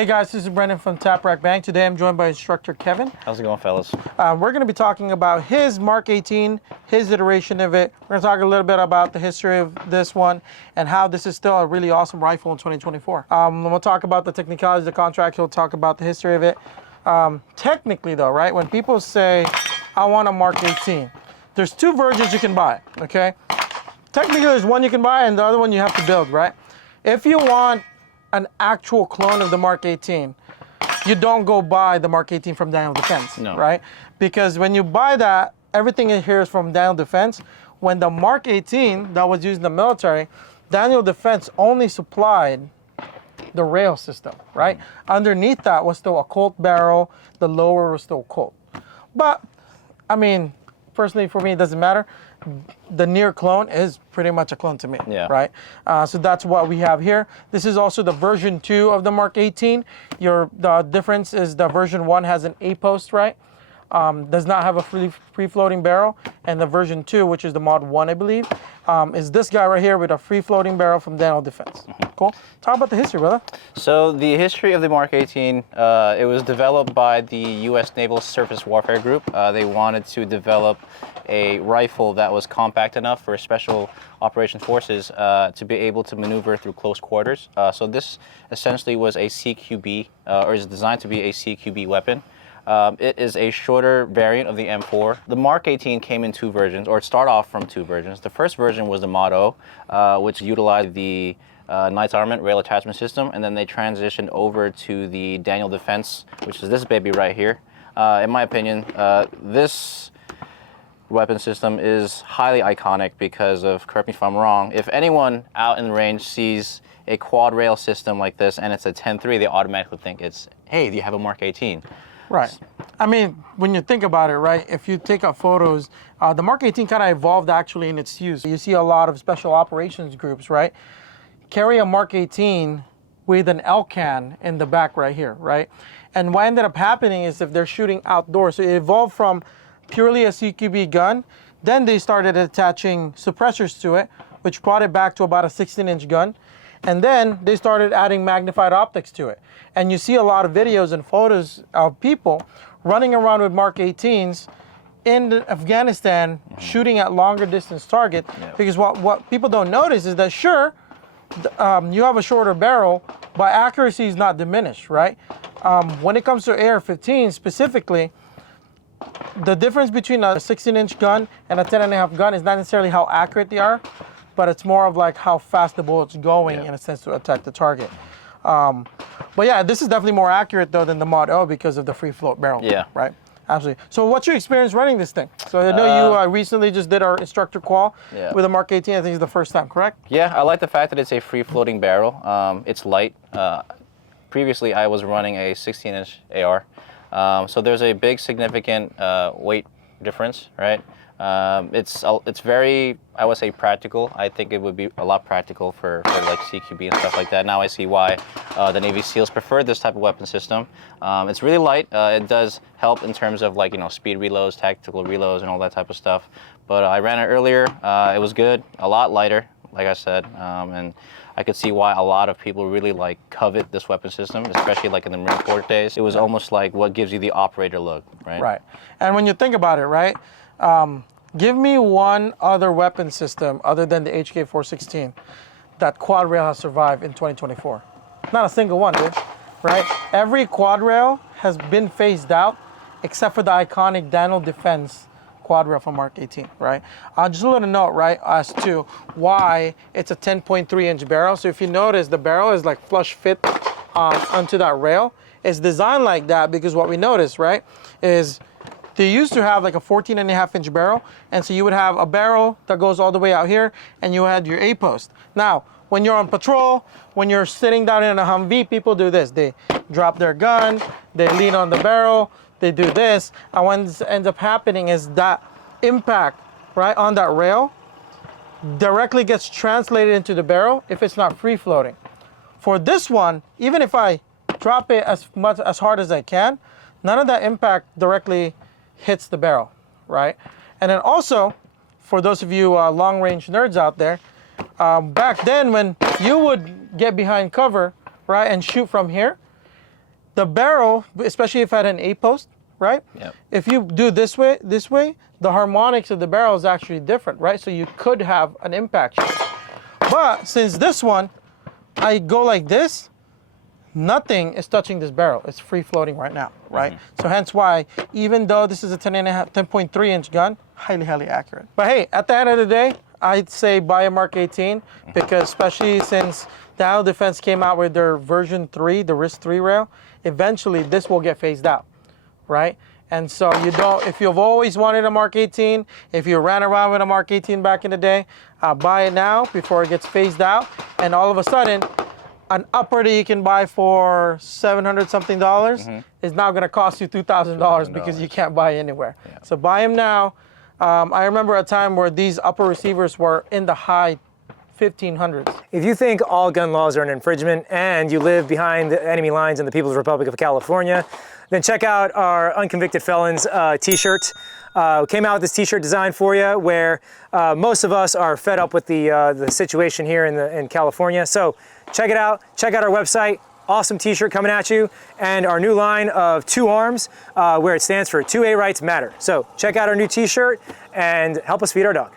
Hey guys, this is Brendon from Tap Rack Bang. Today I'm joined by instructor Kevin. How's it going, fellas? We're going to be talking about his Mk18, his iteration of it. We're going to talk a little bit about the history of this one and how this is still a really awesome rifle in 2024. We'll talk about the technicalities of the contract. We'll talk about the history of it. Technically though, right, when people say, I want a Mk18, there's two versions you can buy, okay? Technically there's one you can buy and the other one you have to build, right? If you want an actual clone of the Mk18, you don't go buy the Mk18 from Daniel Defense, right? Because when you buy that, everything in here is from Daniel Defense. When the Mk18 that was used in the military, Daniel Defense only supplied the rail system, right? Underneath that was still a Colt barrel, the lower was still Colt. But, I mean, personally for me, it doesn't matter. The near clone is pretty much a clone to me, right? So that's what we have here. This is also the version 2 of the Mk18. The difference is the version 1 has an A post, right? Does not have a free floating barrel, and the version 2, which is the mod 1, I believe, is this guy right here with a free floating barrel from Daniel Defense. Cool. Talk about the history, brother. So the history of the Mk18, it was developed by the U.S. Naval Surface Warfare Group. They wanted to develop a rifle that was compact enough for special operations forces to be able to maneuver through close quarters. So this essentially was a CQB, or is designed to be a CQB weapon. It is a shorter variant of the M4. The Mk18 came in two versions, or it started off from two versions. The first version was the Mod O, which utilized the Knight's Armament rail attachment system, and then they transitioned over to the Daniel Defense, which is this baby right here. In my opinion, this weapon system is highly iconic because of, correct me if I'm wrong, if anyone out in range sees a quad rail system like this and it's a 10-3, they automatically think it's, hey, do you have a Mk18? Right. I mean, when you think about it, right, if you take up photos, the Mk18 kind of evolved actually in its use. You see a lot of special operations groups, right, carry a Mk18 with an L-can in the back right here, right? And what ended up happening is if they're shooting outdoors, so it evolved from purely a CQB gun, then they started attaching suppressors to it, which brought it back to about a 16-inch gun. And then they started adding magnified optics to it. And you see a lot of videos and photos of people running around with Mk18s in Afghanistan shooting at longer distance target. Because what people don't notice is that sure, you have a shorter barrel, but accuracy is not diminished, right? When it comes to AR-15 specifically, the difference between a 16-inch gun and a 10.5 gun is not necessarily how accurate they are, but it's more of like how fast the bullet's going in a sense to attack the target. But yeah, this is definitely more accurate though than the Mod O because of the free float barrel. Right? Absolutely. So what's your experience running this thing? So I know you recently just did our instructor qual with a Mk18. I think it's the first time, correct? Yeah, I like the fact that it's a free floating barrel. It's light. Previously, I was running a 16-inch AR. So there's a big significant weight difference, right? It's very, I would say, practical. I think it would be a lot practical for like CQB and stuff like that. Now I see why the Navy SEALs prefer this type of weapon system. It's really light. It does help in terms of like, you know, speed reloads, tactical reloads, and all that type of stuff. But I ran it earlier. It was good, a lot lighter, like I said, and I could see why a lot of people really like covet this weapon system, especially like in the Marine Corps days. It was almost like what gives you the operator look, right? Right. And when you think about it, right, give me one other weapon system other than the HK416 that quad rail has survived in 2024. Not a single one, dude, right? Every quad rail has been phased out except for the iconic Daniel Defense quad rail from Mk18, right? Just a little note, right, as to why it's a 10.3-inch barrel. So if you notice, the barrel is like flush fit onto that rail. It's designed like that because what we noticed, right, is they used to have like a 14.5-inch barrel, and so you would have a barrel that goes all the way out here, and you had your A-post. Now, when you're on patrol, when you're sitting down in a Humvee, people do this. They drop their gun, they lean on the barrel, they do this, and what ends up happening is that impact, right, on that rail directly gets translated into the barrel if it's not free floating. For this one, even if I drop it as hard as I can, none of that impact directly hits the barrel, right? And then also, for those of you long-range nerds out there, back then when you would get behind cover, right, and shoot from here, the barrel, especially if at an 8-post, right? Yep. If you do this way, the harmonics of the barrel is actually different, right? So you could have an impact shift. But since this one, I go like this, nothing is touching this barrel. It's free floating right now, right? So hence why, even though this is a 10.3 inch gun, highly, highly accurate. But hey, at the end of the day, I'd say buy a Mark 18 because especially since Dow Defense came out with their version 3, the RIS 3 rail, eventually this will get phased out, right? And so you don't, if you've always wanted a Mark 18, if you ran around with a Mark 18 back in the day, buy it now before it gets phased out. And all of a sudden, an upper that you can buy for $700 something is now going to cost you $2,000 because you can't buy anywhere. Yeah. So buy them now. I remember a time where these upper receivers were in the high 1500s. If you think all gun laws are an infringement and you live behind the enemy lines in the People's Republic of California, then check out our Unconvicted Felons t-shirt. We came out with this t-shirt design for you where most of us are fed up with the situation here in California. So check it out. Check out our website. Awesome t-shirt coming at you. And our new line of 2 arms where it stands for 2A Rights Matter. So check out our new t-shirt and help us feed our dog.